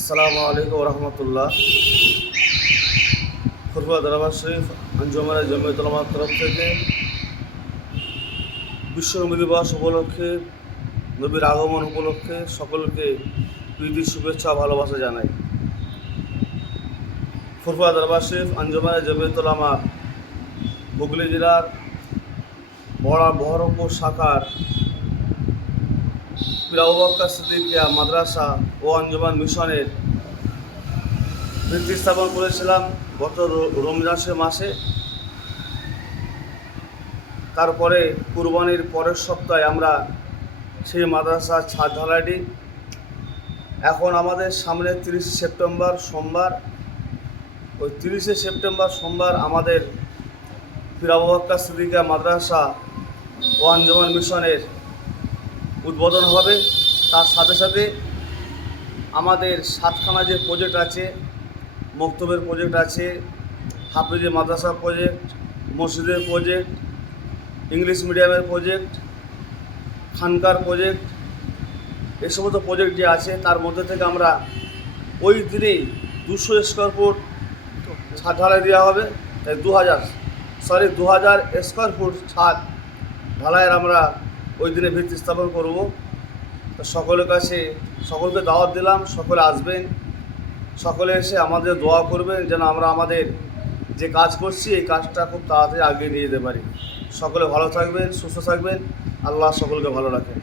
আসসালামু আলাইকুম রহমতুল্লাহ। ফুরফুরা দরবার শরীফ আঞ্জুমানের জমিয়ত উলামার তরফ থেকে বিশ্ব নবী দিবস উপলক্ষে, নবীর আগমন উপলক্ষে সকলকে প্রীতি শুভেচ্ছা ভালোবাসা জানাই। ফুরফুরা দরবার শরীফ আঞ্জুমানের জমিয়ত উলামা হুগলি জেলার বহরমপুর শাখার পীর আবু বকর সিদ্দিকিয়া মাদ্রাসা ও আঞ্জুমান মিশনের ভিত্তি স্থাপন করেছিলাম গত রমজান মাসে। তারপরে কুরবানির পরের সপ্তাহে আমরা সেই মাদ্রাসার ছাদ ঢালাইটি, এখন আমাদের সামনে 30 সেপ্টেম্বর সোমবার, ওই 30 সেপ্টেম্বর সোমবার আমাদের পীর আবু বকর সিদ্দিকিয়া মাদ্রাসা ও আঞ্জুমান মিশনের উদ্বোধন হবে। তার সাথে সাথে আমাদের 7খানা যে প্রজেক্ট আছে, মক্তবের প্রজেক্ট আছে, হাফেজি মাদ্রাসা প্রজেক্ট, মসজিদের প্রজেক্ট, ইংলিশ মিডিয়ামের প্রজেক্ট, খানকার প্রজেক্ট, এই সমস্ত প্রজেক্ট যে আছে তার মধ্যে থেকে আমরা ওই দিনেই 200 স্কোয়ার ফুট ছাদ ঢালাই দেওয়া হবে। তাই 2000 স্কোয়ার ফুট ছাদ ঢালাইয়ের আমরা ওই দিনে ভিত্তি স্থাপন করব। তো সকলের কাছে সকলকে দাওয়াত দিলাম, সকলে আসবেন, সকলে এসে আমাদের দোয়া করবেন যেন আমরা আমাদের যে কাজ করছি এই কাজটা খুব তাড়াতাড়ি এগিয়ে নিয়ে যেতে পারি। সকলে ভালো থাকবেন, সুস্থ থাকবেন, আল্লাহ সকলকে ভালো রাখেন।